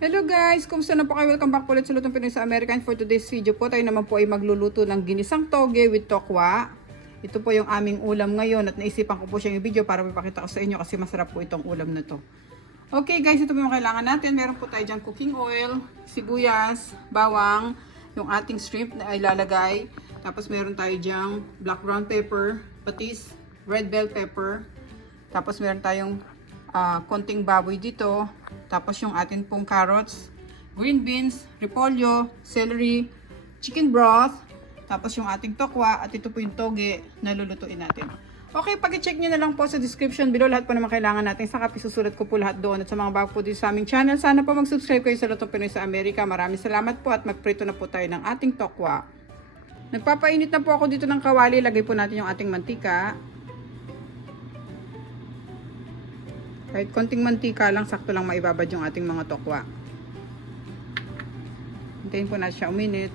Hello guys! Kumusta na po kayo? Welcome back po ulit sa Lutong Pinoy sa American. For today's video po, tayo naman po ay magluluto ng ginisang toge with tokwa. Ito po yung aming ulam ngayon at naisipan ko po siyang i-video para mapakita ko sa inyo kasi masarap po itong ulam na to. Okay guys, ito po yung kailangan natin. Meron po tayo dyan cooking oil, sibuyas, bawang, yung ating shrimp na ilalagay. Tapos meron tayo dyan black ground pepper, patis, red bell pepper. Tapos meron tayong konting baboy dito. Tapos yung atin pong carrots, green beans, repolyo, celery, chicken broth, tapos yung ating tokwa, at ito po yung toge na lulutuin natin. Okay, pag-check nyo na lang po sa description below lahat po naman kailangan natin. Saka isusulat ko po lahat doon. At sa mga bago po dito sa aming channel, sana po mag-subscribe kayo sa Lutong Pinoy sa Amerika. Maraming salamat po at magprito na po tayo ng ating tokwa. Nagpapainit na po ako dito ng kawali. Lagay po natin yung ating mantika. Kahit konting mantika lang, sakto lang maibabad yung ating mga tokwa. Hintayin po natin siya uminit.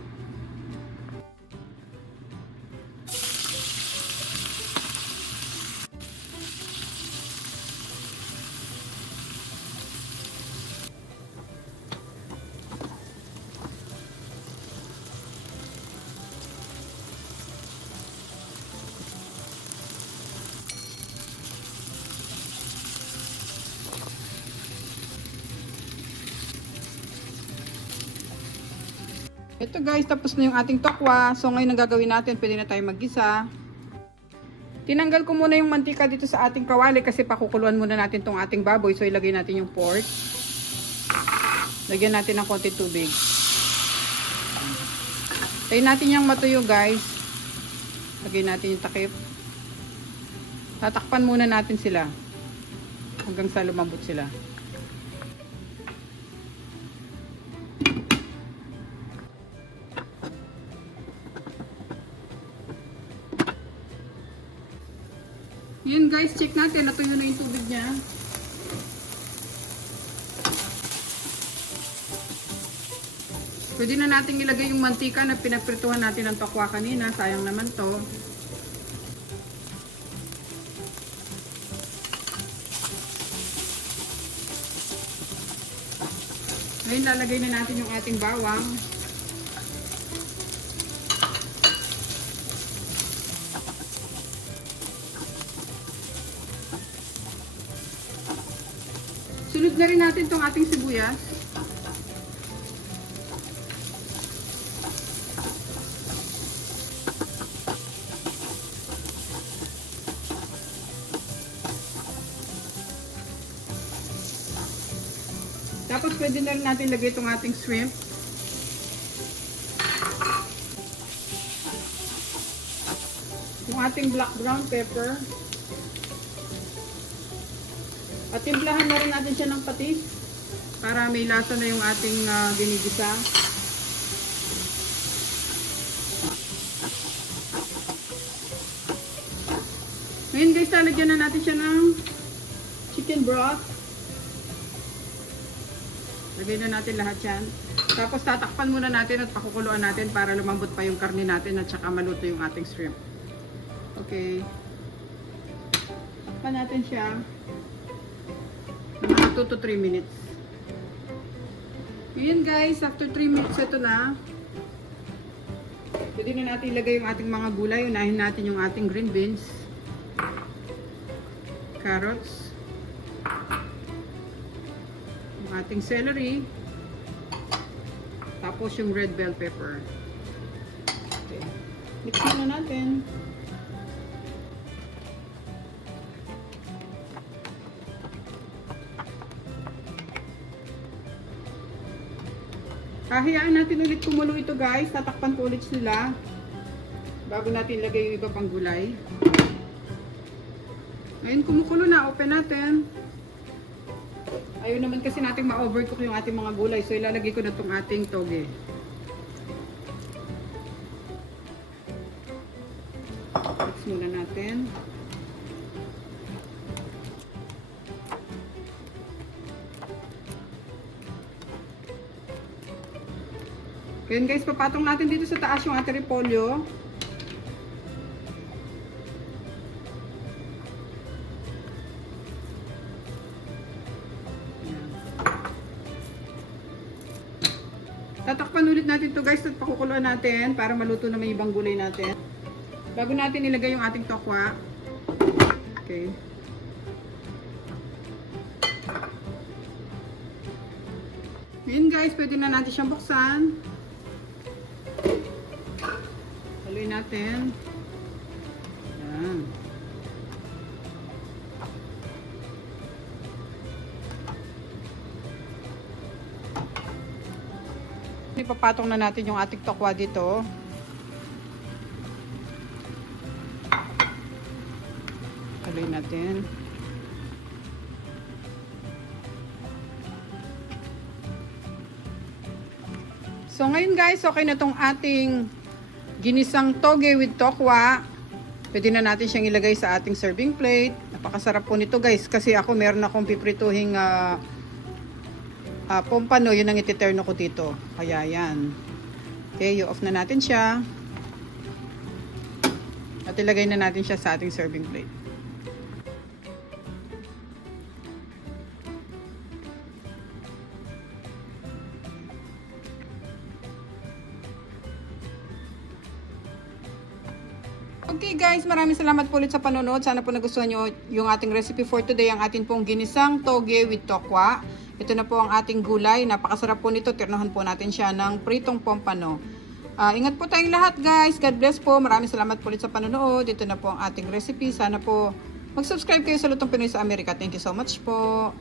Ito guys, tapos na yung ating tokwa. So ngayon ang gagawin natin, pwede na tayo maggisa. Tinanggal ko muna yung mantika dito sa ating kawali kasi pakukuluan muna natin tong ating baboy. So ilagay natin yung pork. Lagyan natin ng konti tubig. Tayin natin yung matuyo guys. Lagyan natin yung takip. Tatakpan muna natin sila hanggang sa lumambot sila. Yan guys, check natin. Natuyo na yung tubig niya. Pwede na natin ilagay yung mantika na pinaprituhan natin ng tokwa kanina. Sayang naman to. Ngayon lalagay na natin yung ating bawang. Sunod na rin natin itong ating sibuyas. Tapos pwede na rin natin lagay itong ating shrimp. Yung ating black ground pepper. At timplahan na rin natin siya ng patis para may lasa na yung ating ginigisa. Ngayon guys, lalagyan na natin siya ng chicken broth. Lagay na natin lahat yan. Tapos tatakpan muna natin at pakukuluan natin para lumambot pa yung karne natin at saka maluto yung ating shrimp. Okay. Takpan natin siya. 2 to 3 minutes. Yun guys, after 3 minutes ito na. Pwede na natin ilagay yung ating mga gulay. Unahin natin yung ating green beans, carrots, yung ating celery, tapos yung red bell pepper. Okay. Mix na natin. Hahayaan natin ulit kumulo ito guys. Tatakpan ko ulit sila bago natin ilagay yung iba pang gulay. Ngayon kumukulo na. Open natin. Ayaw naman kasi natin ma-overcook yung ating mga gulay. So ilalagay ko na itong ating toge. Mix muna natin. Ngayon guys, papatong natin dito sa taas yung ating repolyo. ulit natin to guys at pakukuluan natin para maluto naman yung ibang gulay natin. Bago natin ilagay yung ating tokwa. Okay. Ngayon guys, pwede na natin siyang buksan. Haluin natin. Yan. Ipapatong na natin yung ating tokwa dito. Haluin natin. So ngayon guys, okay na tong ating ginisang toge with tokwa. Pwede na natin siyang ilagay sa ating serving plate. Napakasarap po nito guys kasi ako meron akong piprituhing pompano, yun ang ititerno ko dito. Kaya yan. Okay, i-off na natin siya. At ilagay na natin siya sa ating serving plate. Okay guys, maraming salamat po ulit sa panonood. Sana po nagustuhan nyo yung ating recipe for today. Ang ating pong ginisang toge with tokwa. Ito na po ang ating gulay. Napakasarap po nito. Tirnahan po natin siya ng pritong pompano. Ingat po tayong lahat guys. God bless po. Maraming salamat po ulit sa panonood. Ito na po ang ating recipe. Sana po mag-subscribe kayo sa Lutong Pinoy sa Amerika. Thank you so much po.